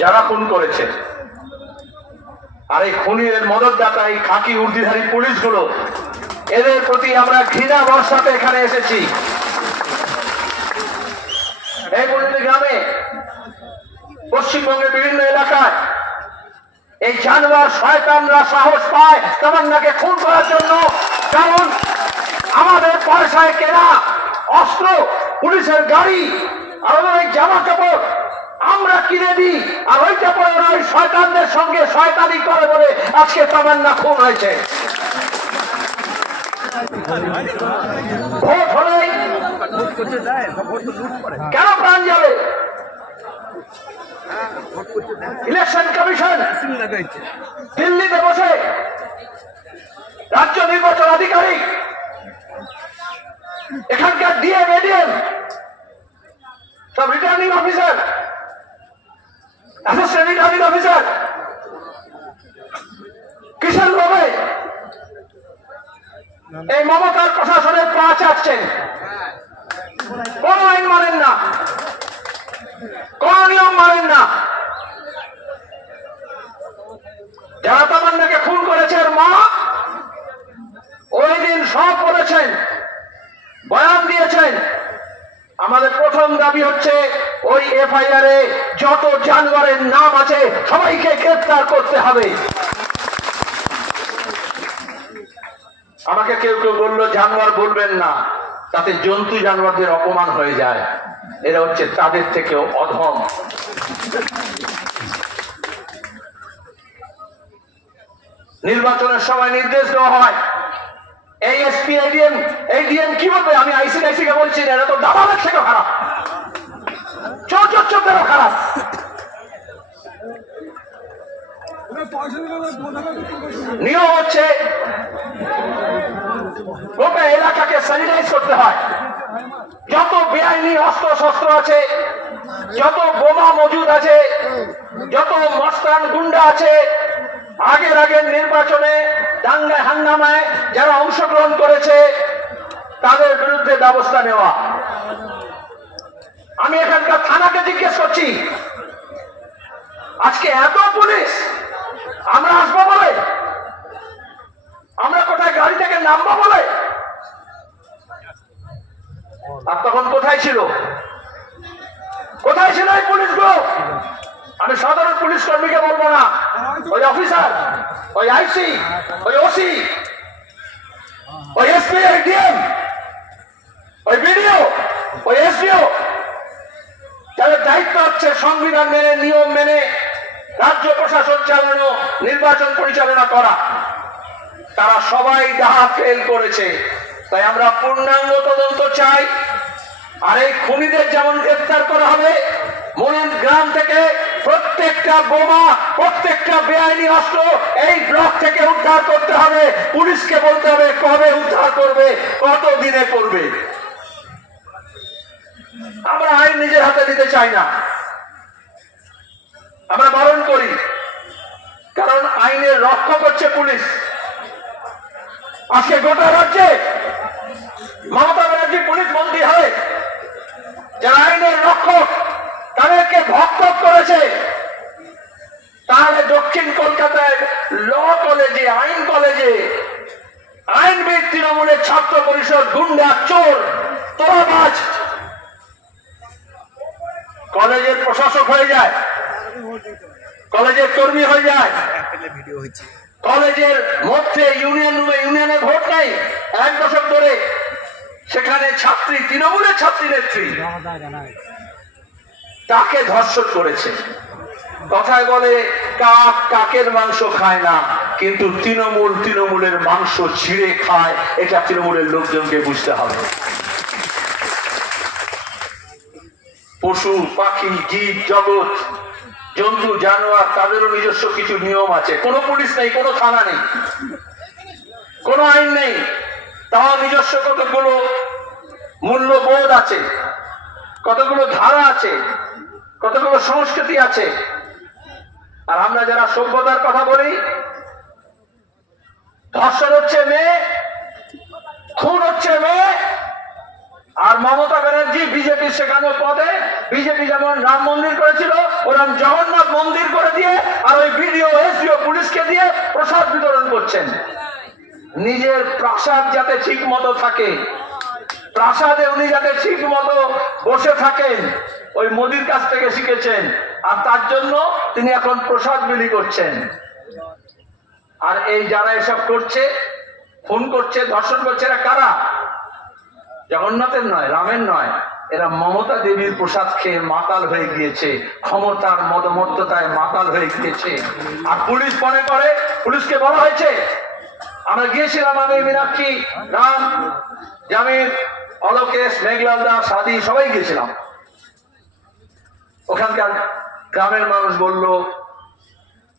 যারা খুন করেছে, আর এই খুনিদের মদতদাতা এই খাকি উর্দিধারী পুলিশগুলো, এদের প্রতি আমরা ঘৃণা বর্ষাতে এখানে এসেছি। এই বুলবুলি গ্রামে, পশ্চিমবঙ্গের বিভিন্ন এলাকায় এই জানোয়ার শয়তানরা সাহস পায় তামান্নাকে খুন করার জন্য। কারণ আমাদের পয়সায় কেনা অস্ত্র, পুলিশের গাড়ি আর ওই জামা কাপড় আমরা কিনে দিই, আর ওইটা পরে ওরা ওই শয়তানদের সঙ্গে শয়তানি করে বলে আজকে তামান্না খুন হয়েছে। ভোট হলে কেন প্রাণ যাবে? ইলেকশন কমিশন দিল্লিতে বসে রাজ্য নির্বাচন আধিকারিক, এখানকার ডিএম এডিএম সব returning officer, assistant returning officer কিষাণ ভাবে এই মমতার প্রশাসনের পা চাটছেন। কোন আইন মানেন না, কোন নিয়ম মানেন না। যারা তামান্নাকে খুন করেছে এর মা ওই দিন সব বলেছেন, বয়ান দিয়েছেন। আমাদের প্রথম দাবি হচ্ছে ওই এফআইআর এ যত জানোয়ারের নাম আছে সবাইকে গ্রেফতার করতে হবে। আমাকে কেউ কেউ বললো জানোয়ার বলবেন না, তাতে জন্তু জানোয়ারদের অপমান হয়ে যায়। এরা হচ্ছে তাদের থেকেও অধম। নির্বাচনের সময় নির্দেশ দেওয়া হয়, এই এসপি এডিএম কি বলবে? আমি আইসিআইসি কে বলছি না, এরা তো দাবালের থেকে খারাপ, চোরদেরও খারাপ। নিয়ম হচ্ছে গোটা এলাকাকে স্যানিটাইজ করতে হয়। যত বেআইনি অস্ত্র শস্ত্র আছে, যত বোমা মজুদ আছে, যত মস্তান গুন্ডা আছে, আগের নির্বাচনে দাঙ্গায় হাঙ্গামায় যারা অংশগ্রহণ করেছে তাদের বিরুদ্ধে ব্যবস্থা নেওয়া। আমি এখানকার থানাকে জিজ্ঞেস করছি, আজকে এত পুলিশ, আমরা আসবো বলে, আমরা কোথায় গাড়ি থেকে নামবো বলে, আর তখন কোথায় ছিল? কোথায় ছিল এই পুলিশগুলো? আমি সাধারণ পুলিশ কর্মীকে বলবো না, ওই অফিসার, ওই আইসি, ওই ওসি, ওই এসপি, ওই ডিএম, ওই বিডিও, ওই এসডিও, যাদের দায়িত্ব হচ্ছে সংবিধান মেনে, নিয়ম মেনে রাজ্য প্রশাসন চালানো, নির্বাচন পরিচালনা করা, তারা সবাই ডাহা ফেল করেছে। তাই আমরা পূর্ণাঙ্গ তদন্ত চাই। আর এই খুনিদের যেমন গ্রেফতার করা হবে, মোরেন গ্রাম থেকে প্রত্যেকটা বোমা, প্রত্যেকটা বেআইনি অস্ত্র এই ব্লক থেকে উদ্ধার করতে হবে। পুলিশকে বলতে হবে কবে উদ্ধার করবে, কত দিনে করবে। আমরা আইন নিজের হাতে নিতে চাই না, আমরা বারণ করি। কারণ আইনের রক্ষক হচ্ছে পুলিশ। আজকে গোটা রাজ্যে মমতা ব্যানার্জি পুলিশ মন্ত্রী হয়, যারা আইনের রক্ষক তাদেরকে ভক্ষক করেছে। তাহলে দক্ষিণ কলকাতায় ল কলেজে, আইন কলেজে আইনবিদ, তৃণমূলের ছাত্র পরিষদ, গুন্ডা, চোর, তোলাবাজ কলেজের প্রশাসক হয়ে যায়, কলেজের কর্মী হয়ে যায়। কলেজের মধ্যে ইউনিয়ন রুমে, ইউনিয়নে ভোট নেই 1 দশক ধরে, সেখানে ছাত্রী, তৃণমূলের ছাত্রী নেত্রী, তাকে ধর্ষণ করেছে। কথায় বলে কাক কাকের মাংস খায় না, কিন্তু তৃণমূলের মাংস ছিঁড়ে খায়। এটা তৃণমূলের লোকজনকে বুঝতে হবে। পশু পাখি, জীব জগৎ, জন্তু জানোয়ার, তাদেরও নিজস্ব কিছু নিয়ম আছে। কোনো পুলিশ নেই, কোনো থানা নেই, কোনো আইন নেই, তাও নিজস্ব কতগুলো মূল্যবোধ আছে, কতগুলো ধারা আছে, কতগুলো সংস্কৃতি আছে। আর আমরা যারা সভ্যতার কথা বলি, ধর্ষণ হচ্ছে মেয়ে, খুন হচ্ছে মেয়ে, আর মমতা ব্যানার্জি বিজেপির শেখানো পদে বিজেপি যেমন রাম মন্দির করেছিল ওরকম জগন্নাথ মন্দির করে দিয়ে আর ওই বিডিও এসডিও পুলিশকে দিয়ে প্রসাদ বিতরণ করছেন। নিজের প্রাসাদ যাতে ঠিক মতো থাকে, প্রাসাদে উনি যাতে ঠিক মতো বসে থাকেন, ওই মোদির কাছ থেকে শিখেছেন। আর তার জন্য তিনি এখন প্রসাদ বিলি করছেন। আর এই যারা এসব করছে, খুন করছে, ধর্ষণ করছে, এরা কারা? জগন্নাথের নয়, রামের নয়, এরা মমতা দেবীর প্রসাদ খেয়ে মাতাল হয়ে গিয়েছে, ক্ষমতার মদমত্ততায় মাতাল হয়ে গিয়েছে। আর পুলিশ মনে করে, পুলিশকে বলা হয়েছে, আমরা গিয়েছিলাম, আমি, মীনাক্ষী, রাম, জামির, অলোকেশ, মেঘলাল দাস, সাদি সবাই গিয়েছিলাম। ওখানকার গ্রামের মানুষ বলল,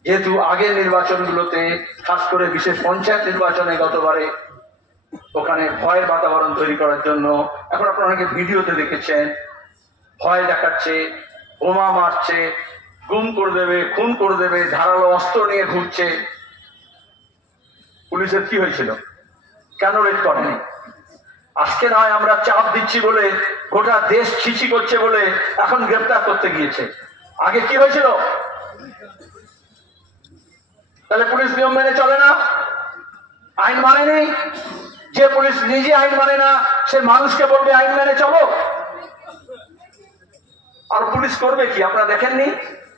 যেহেতু আগের নির্বাচনগুলোতে, খাস করে বিশেষ পঞ্চায়েত নির্বাচনে গতবারে ওখানে ভয়ের বাতাবরণ তৈরি করার জন্য, এখন আপনারা অনেকে ভিডিওতে দেখেছেন, ভয় দেখাচ্ছে, বোমা মারছে, গুম করে দেবে, খুন করে দেবে, ধারালো অস্ত্র নিয়ে ঘুরছে। পুলিশের কি হয়েছিল? কেন রেড করেনি? আজকে নয় আমরা চাপ দিচ্ছি বলে, গোটা দেশ ছিছি করছে বলে এখন গ্রেফতার করতে গিয়েছে। আগে কি হয়েছিল? তাহলে পুলিশ নিয়ম মেনে চলে না, আইন মানেনি। যে পুলিশ নিজে আইন মানে না, সে মানুষকে বলবে আইন মেনে চলো। আর পুলিশ করবে কি? আপনারা দেখেননি?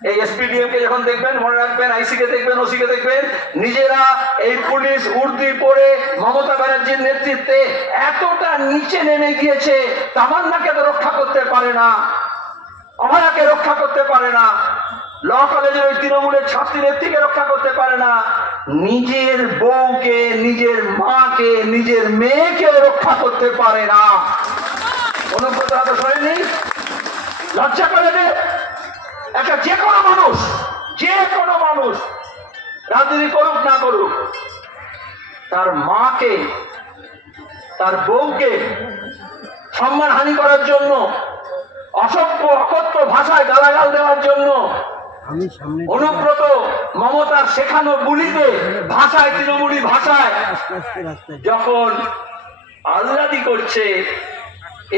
এই এসপিডিএম কে যখন দেখবেন, মনে রাখবেন, আইসি কে দেখবেন, ওসি কে দেখবেন, নিজেরা এই পুলিশ উর্দি পরে মমতা ব্যানার্জির নেতৃত্বে এতটা নিচে নেমে গিয়েছে, তামান্নাকে তো রক্ষা করতে পারে না, অভয়াকে রক্ষা করতে পারে না, ল কলেজের ওই তৃণমূলের ছাত্রী নেত্রীকে রক্ষা করতে পারে না, নিজের বউকে, নিজের মাকে, নিজের মেয়েকে রক্ষা করতে পারে না। অনুব্রত তো শোনেনি? লজ্জা করে দে। একটা যে কোনো মানুষ রাজনীতি করুক না করুক, তার মাকে, তার বউকে সম্মানহানি করার জন্য, অসভ্য অকথ্য ভাষায় গালাগাল দেওয়ার জন্য অনুব্রত মমতার শেখানো বুলিতে ভাষায়, তৃণমূলী ভাষায় যখন আল্লাদি করছে,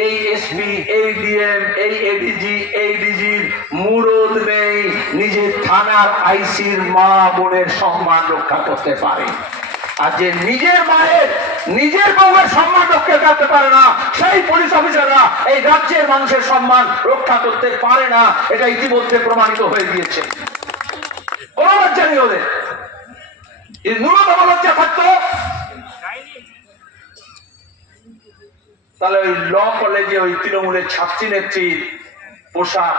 এই এসপি, এই ডিএম, এই এডিজি, এই ডিজির মুরদ নেই নিজের থানার আইসির মা বোনের সম্মান রক্ষা করতে পারে। আর যে নিজের মায়ের, নিজের বউয়ের সম্মান রক্ষা করতে পারে না, সেই পুলিশ অফিসাররা এই রাজ্যের মানুষের সম্মান রক্ষা করতে পারে না। এটা ইতিমধ্যে প্রমাণিত হয়ে গিয়েছে। কোনো লজ্জা নেই ওদের। ন্যূনতম লজ্জা থাকতো তাহলে ওই ল কলেজে ওই তৃণমূলের ছাত্রী নেত্রীর পোশাক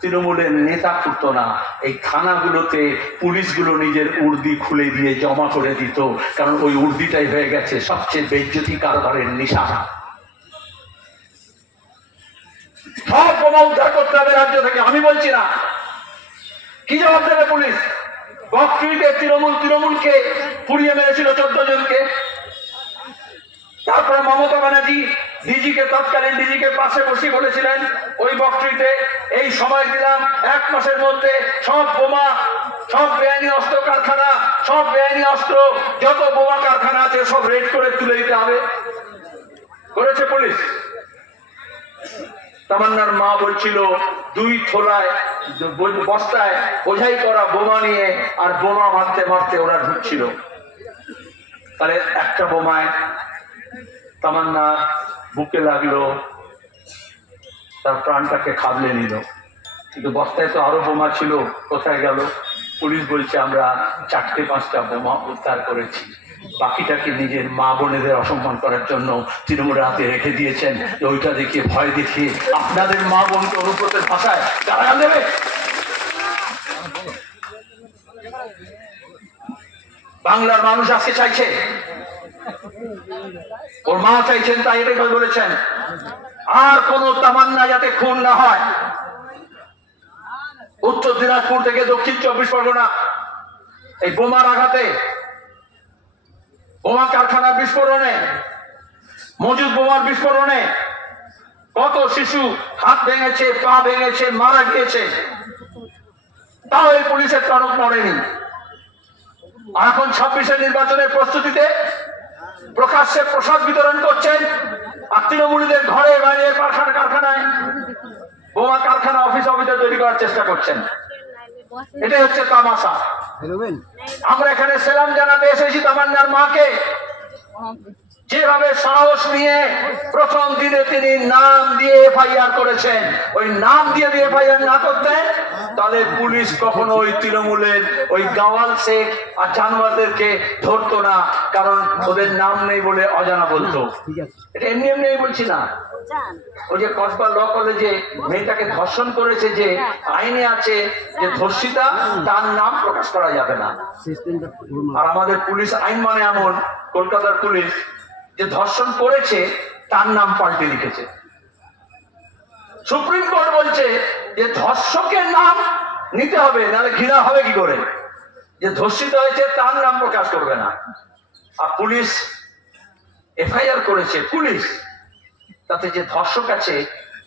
তৃণমূলের নেতা করতো না। এই থানাগুলোতে পুলিশগুলো নিজের উর্দি খুলে দিয়ে জমা করে দিত, কারণ ওই উর্দিটাই হয়ে গেছে সবচেয়ে বেইজ্জতি কারবারের নিশানা। সব বোমা উদ্ধার করতে হবে রাজ্য থেকে। আমি বলছি না, কি জবাব দেবে পুলিশ? বকটুইতে তৃণমূলকে পুড়িয়ে মেরেছিল 14 জনকে। তারপরে মমতা ব্যানার্জি ডিজিকে, তৎকালীন ডিজিকে পাশে বসে বলেছিলেন ওই বক্তৃতে, এই সময় দিলাম 1 মাসের মধ্যে সব বোমা, সব বেআইনি অস্ত্র কারখানা, সব বেআইনি অস্ত্র, যত বোমা কারখানা আছে সব রেড করে তুলে দিতে হবে। করেছে পুলিশ। তামান্নার মা বলছিল 2 থোলায় বস্তায় বোঝাই করা বোমা নিয়ে আর বোমা মারতে মারতে ওরা ঢুকছিল। তাহলে একটা বোমায় তামান্না বুকে লাগলো, তার প্রাণটাকে খাবলে নিল। কিন্তু বস্তায় তো আরো বোমা ছিল, কোথায় গেল? পুলিশ বলছে আমরা 4-5টা বোমা উদ্ধার করেছি। বাকিটাকে নিজের মা বোনেদের অসম্মান করার জন্য তৃণমূলের হাতে রেখে দিয়েছেন। ওইটা দেখিয়ে, ভয় দেখিয়ে আপনাদের মা বোনকে অনুব্রতের ভাষায় গালাগাল দেবে। বাংলার মানুষ আজকে চাইছে, ওর মা চাইছেন, তাই এটাই বলেছেন, আর কোন তামান্না যাতে খুন না হয়। উত্তর দিনাজপুর থেকে দক্ষিণ 24 পরগনা এই বোমার আঘাতে, বোমা কারখানার বিস্ফোরণে, মজুদ বোমার বিস্ফোরণে কত শিশু হাত ভেঙেছে, পা ভেঙেছে, মারা গিয়েছে। তাও এই পুলিশের টনক নড়েনি। আর এখন 26-এর নির্বাচনের প্রস্তুতিতে প্রকাশ্যে প্রসাদ বিতরণ করছেন, আর তৃণমূলীদের ঘরে বাইরে কারখানায় বোমা কারখানা অফিস তৈরি করার চেষ্টা করছেন। এটাই হচ্ছে তামাশা। আমরা এখানে সেলাম জানাতে এসেছি তামান্নার মাকে। যেভাবে সাহস নিয়ে প্রথম দিনে তিনি নাম দিয়ে এফআইআর করেছেন, ওই নাম দিয়ে এফআইআর না করতেন তাহলে পুলিশ কখনো ওই তৃণমূলের ওই গাওয়াল শেখ আর জানোয়ারদেরকে ধরতো না, কারণ ওদের নাম নেই বলে অজানা বলতো। এটা এমনি এমনি বলছি না। ওই যে কসবা ল কলেজে মেয়েটাকে ধর্ষণ করেছে, যে আইনে আছে যে ধর্ষিতা তার নাম প্রকাশ করা যাবে না। আর আমাদের পুলিশ আইন মানে এমন, কলকাতার পুলিশ, যে ধর্ষণ করেছে তার নাম পাল্টে লিখেছে। সুপ্রিম কোর্ট বলছে যে ধর্ষকের নাম নিতে হবে, নাহলে ঘৃণা হবে কি করে, যে ধর্ষিত হয়েছে তার নাম প্রকাশ করবে না। আর পুলিশ এফআইআর করেছে, পুলিশ তাতে যে ধর্ষক আছে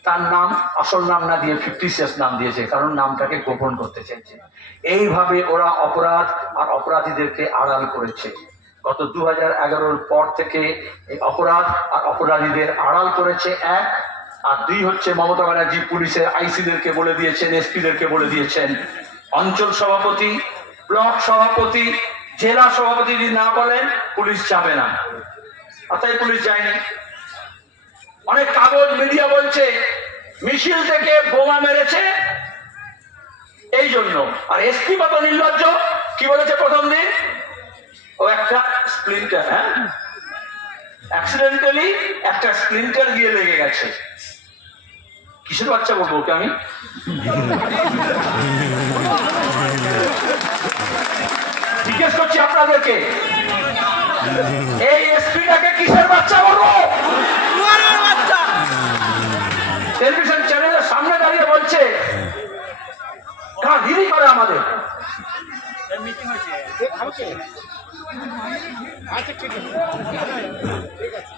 তার নাম আসল নাম না দিয়ে ফিকটিশিয়াস নাম দিয়েছে, কারণ নামটাকে গোপন করতে চাইছে। এইভাবে ওরা অপরাধ আর অপরাধীদেরকে আড়াল করেছে। গত 2011-র পর থেকে এই অপরাধ আর অপরাধীদের আড়াল করেছে, এক। আর দুই হচ্ছে মমতা ব্যানার্জি পুলিশের আইসিদেরকে বলে দিয়েছেন, এসপিদেরকে বলে দিয়েছেন, অঞ্চল সভাপতি, ব্লক সভাপতি, জেলা সভাপতি যদি না বলেন পুলিশ যাবে না। আর তাই পুলিশ যায়নি। অনেক কাগজ মিডিয়া বলছে মিছিল থেকে বোমা মেরেছে এই জন্য। আর এসপি কত নির্লজ্জ, কি বলেছে প্রথম দিন, ও একটা স্প্লিন্টার, হ্যাঁ অ্যাক্সিডেন্টালি একটা স্প্লিন্টার গিয়ে লেগে গেছে। কিসের বাচ্চা বলবো ওকে আমি? জিজ্ঞেস করছি আপনাদেরকে, এই এসপিটাকে কিসের বাচ্চা বলবো? টেলিভিশন চ্যানেলের সামনে দাঁড়িয়ে বলছে, গাঁধীরি করে আমাদের।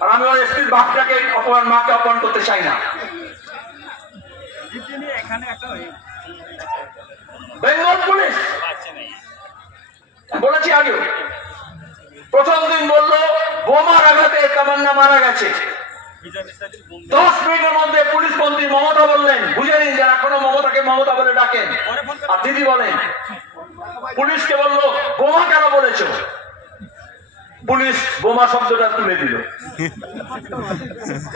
আর আমি ওই এসপির বাপটাকে অপমান, মাকে অপমান করতে চাই না। বেঙ্গল পুলিশ বলেছি আগে, প্রথম দিন বললো বোমার আঘাতে তামান্না মারা গেছে। 10 মিনিটের মধ্যে পুলিশ মন্ত্রী মমতা বললেন, বুঝে নিন যারা এখনো মমতাকে মমতা বলে ডাকেন। আর দিদি বলেন, পুলিশকে বললো বোমা কেন বলেছ? পুলিশ বোমা শব্দটা তুলে দিল।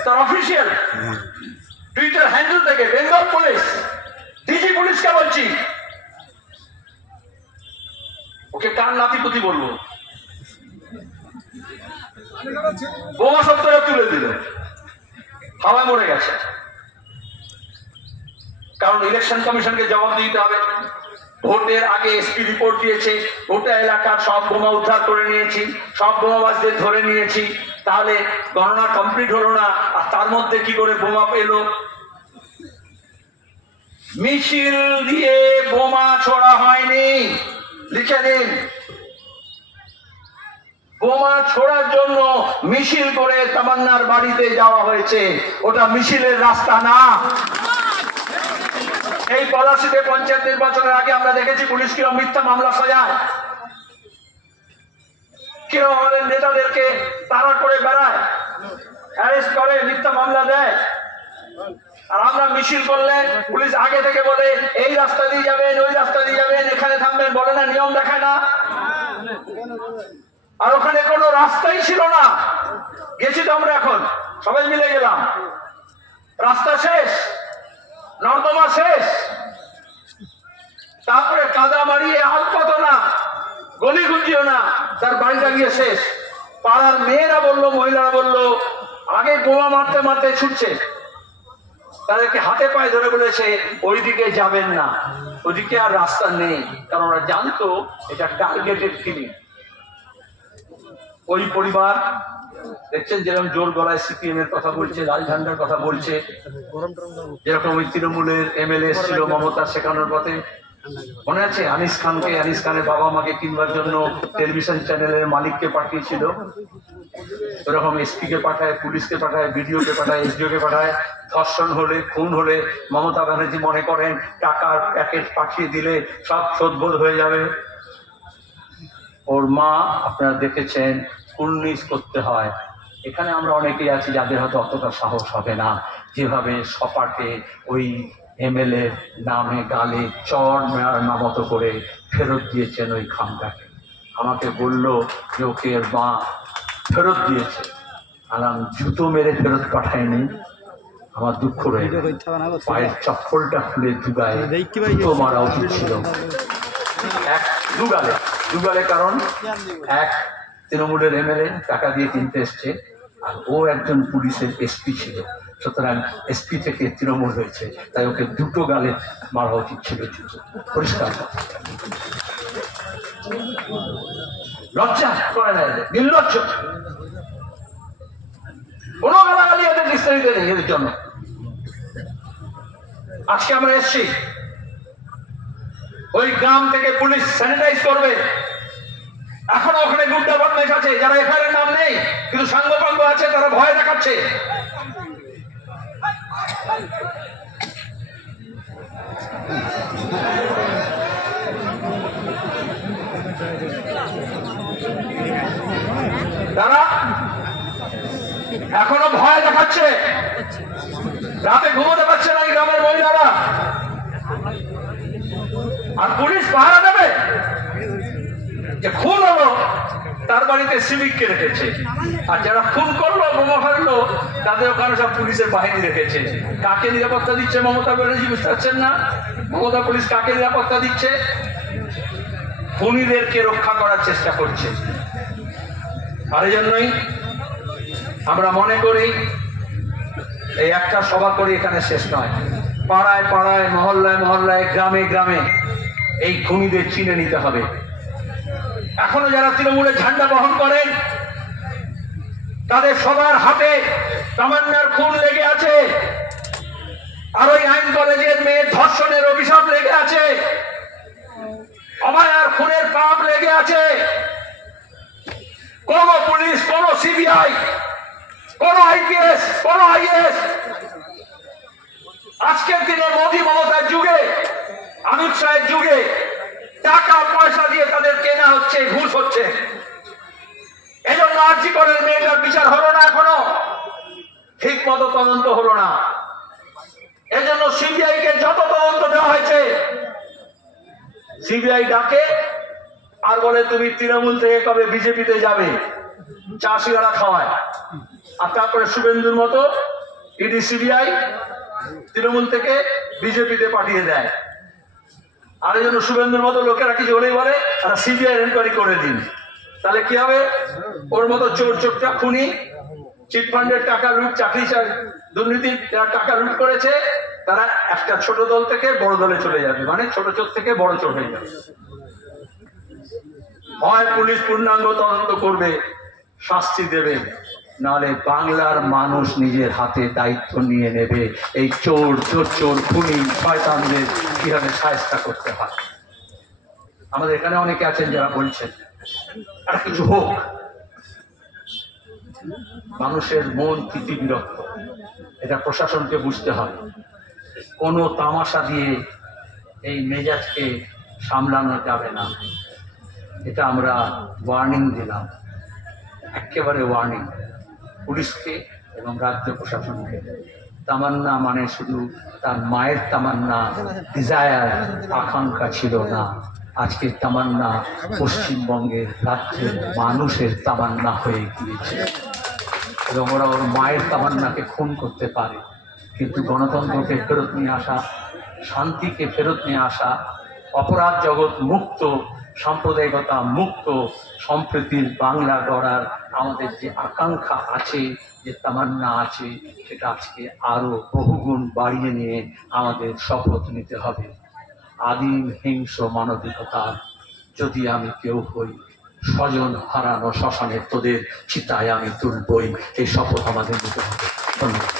তার অফিসিয়াল টুইটার হ্যান্ডেল থেকে বেঙ্গল পুলিশ, ডিজি পুলিশকে বলছি, ওকে কার নাতিপুতি বলবো, বোমা শব্দটা তুলে দিল, হাওয়ায় মরে গেছে। কারণ ইলেকশন কমিশনকে জবাব দিতে হবে। ভোটের আগে এসপি রিপোর্ট দিয়েছে, গোটা এলাকার সব বোমা উদ্ধার করে নিয়েছি, সব বোমাবাজদের ধরে নিয়েছি, তাহলে গণনা কমপ্লিট হলো না। আর তার মধ্যে কি করে বোমা পেল? মিছিল দিয়ে বোমা ছোড়া হয়নি, লিখে নিন। বোমা ছোড়ার জন্য মিছিল করে তামান্নার বাড়িতে যাওয়া হয়েছে, ওটা মিছিলের রাস্তা না। এই পলাশীতে পঞ্চায়েত নির্বাচনের আগে আমরা দেখেছি পুলিশ কিরকম মিথ্যা মামলা সাজায়, কিরকম আমাদের নেতাদেরকে তাড়া করে বেড়ায়, অ্যারেস্ট করে, মিথ্যা মামলা দেয়। আর আমরা মিছিল করলে পুলিশ আগে থেকে বলে এই রাস্তা দিয়ে যাবেন, ওই রাস্তা দিয়ে যাবেন, এখানে থামবেন, বলে না, নিয়ম দেখায় না। আর ওখানে কোনো রাস্তাই ছিল না। গেছি তো আমরা, এখন সবাই মিলে গেলাম, রাস্তা শেষ, নর্দমা শেষ, তারপরে কাদা মারিয়ে আলপত না, গলি গুঞ্জিও না, তার বাড়িটা গিয়ে শেষ। পাড়ার মেয়েরা বললো, মহিলারা বললো, আগে বোমা মারতে মারতে ছুটছে, তাদেরকে হাতে পায়ে ধরে বলেছে ওইদিকে যাবেন না, ওইদিকে আর রাস্তা নেই, কারণ ওরা জানতো এটা টার্গেটেড কিলিং। ওই পরিবার দেখছেন যেরকম জোর গলায় সিপিএম এর কথা বলছে, লাল ঝান্ডার কথা বলছে, যেরকম ওই তৃণমূলের এমএলএ ছিল মমতা শেখানোর পথে। মনে আছে আনিস খানকে, আনিস খানের বাবা মাকে কিনবার জন্য টেলিভিশন চ্যানেলের মালিককে পাঠিয়েছিল, এরকম এসপি কে পাঠায়, পুলিশকে পাঠায়, বিডিও কে পাঠায়, এসডিও কে পাঠায়। ধর্ষণ হলে, খুন হলে মমতা ব্যানার্জি মনে করেন টাকার প্যাকেট পাঠিয়ে দিলে সব শোধবোধ হয়ে যাবে। ওর মা আপনারা দেখেছেন কুর্নিশ করতে হয়। এখানে আমরা অনেকেই আছি যাদের হয়তো অতটা সাহস হবে না, যেভাবে সপাটে ওই এমএলএ নামে গালে চর মেরার মতো করে ফেরত দিয়েছেন ওই খামটাকে। আমাকে বললো যে ওকে এর মা ফেরত দিয়েছে। আলাম জুতো মেরে ফেরত পাঠায়নি, আমার দুঃখ রয়ে পায়ের চপ্পলটা খুলে দুগায়ে জুতো মারা উচিত ছিল। এক দুগালে কারণ এক তৃণমূলের এমএলএ টাকা দিয়ে কিনতে এসছে, আর ও একজন পুলিশের এসপি ছিল, সুতরাং এসপি থেকে তৃণমূল হয়েছে, তাই ওকে দুটো গালে মারা উচিত ছিল জুতো। পরিষ্কার লজ্জা করে না, নির্লজ্জ। কোনো গালাগালি এদের বিস্তারিত নেই এদের জন্য। আজকে আমরা এসছি, ওই গ্রাম থেকে পুলিশ স্যানিটাইজ করবে। এখনো ওখানে গুন্ডা বদমাইশ আছে, যারা এফআইআর নাম নেই কিন্তু সাঙ্গপাঙ্গ আছে, তারা ভয় দেখাচ্ছে। তারা এখনো ভয় দেখাচ্ছে, রাতে ঘুমোতে পারছে না এই গ্রামের মহিলারা। আর পুলিশ পাহারা দেবে যে খুন হলো তার বাড়িতে সিভিককে রেখেছে, আর যারা খুন করলো বোমা ফাটলো তাদের ওখানে সব পুলিশের বাহিনী রেখেছে। কাকে নিরাপত্তা দিচ্ছে মমতা ব্যানার্জি বুঝতে পারছেন না? মমতা পুলিশ কাকে নিরাপত্তা দিচ্ছে? খুনিদেরকে রক্ষা করার চেষ্টা করছে। আর এই জন্যই আমরা মনে করি এই একটা সভা করি এখানে শেষ নয়, পাড়ায় পাড়ায়, মহল্লায় মহল্লায়, গ্রামে গ্রামে এই খুনিদের চিনে নিতে হবে। এখনো যারা তৃণমূলের ঝান্ডা বহন করেন তাদের সবার হাতে তামান্নার খুন লেগে আছে, আর ওই আইন কলেজের মেয়ের ধর্ষণের অভিশাপ লেগে আছে, অভয়ার খুনের পাপ লেগে আছে। কোন পুলিশ, কোন সিবিআই, কোন আইপিএস, কোন আইএস আজকের দিনে মোদী মমতার যুগে, অমিত শাহের যুগে টাকা পয়সা দিয়ে তাদের কেনা হচ্ছে, ঘুষ হচ্ছে। এজন্য আরজি করের মেয়েটার বিচার হলো না, এখনো ঠিক মতো তদন্ত হলো না। এজন্য সিবিআই কে যত তদন্ত দেওয়া হয়েছে, সিবিআই ডাকে আর বলে তুমি তৃণমূল থেকে কবে বিজেপিতে যাবে, চাষিরা খাওয়ায়। আর তারপরে শুভেন্দুর মতো ইডি সিবিআই তৃণমূল থেকে বিজেপিতে পাঠিয়ে দেয়। আর এই জন্য শুভেন্দুর মতো লোকেরা কিছু হলেই বলে আর সিবিআই এনকোয়ারি করে দিন। তাহলে কি হবে? ওর মতো চোর চোরটা খুনি, চিটফান্ডের টাকা লুট, চাকরি দুর্নীতির টাকা লুট করেছে, তারা একটা ছোট দল থেকে বড় দলে চলে যাবে, মানে ছোট চোর থেকে বড় চোর হয়ে যাবে। হয় পুলিশ পূর্ণাঙ্গ তদন্ত করবে, শাস্তি দেবে, নাহলে বাংলার মানুষ নিজের হাতে দায়িত্ব নিয়ে নেবে এই চোর চোর খুনি শয়তানদের কিভাবে শায়েস্তা করতে হয়। আমাদের এখানে অনেকে আছেন যারা বলছেন আর কিছু হোক। মানুষের মন তিতি বিরক্ত, এটা প্রশাসনকে বুঝতে হবে। কোনো তামাশা দিয়ে এই মেজাজকে সামলানো যাবে না, এটা আমরা ওয়ার্নিং দিলাম, একেবারে ওয়ার্নিং পুলিশকে এবং রাজ্য প্রশাসনকে। তামান্না মানে শুধু তার মায়ের তামান্না, ডিজায়ার, আকাঙ্ক্ষা ছিল না। আজকে তামান্না পশ্চিমবঙ্গের রাজ্যের মানুষের তামান্না হয়ে গিয়েছে, এবং ওরা ওর মায়ের তামান্নাকে খুন করতে পারে, কিন্তু গণতন্ত্রকে ফেরত নিয়ে আসা, শান্তিকে ফেরত নিয়ে আসা, অপরাধ জগৎ মুক্ত, সাম্প্রদায়িকতা মুক্ত সম্প্রীতির বাংলা গড়ার আমাদের যে আকাঙ্ক্ষা আছে, যে তামান্না আছে, সেটা আজকে আরো বহুগুণ বাড়িয়ে নিয়ে আমাদের শপথ নিতে হবে। আদিম হিংস্র মানবিকতার যদি আমি কেউ হই, স্বজন হারানো শ্মশানে তোদের চিতায় আমি তুলবই, এই শপথ আমাদের নিতে হবে। ধন্যবাদ।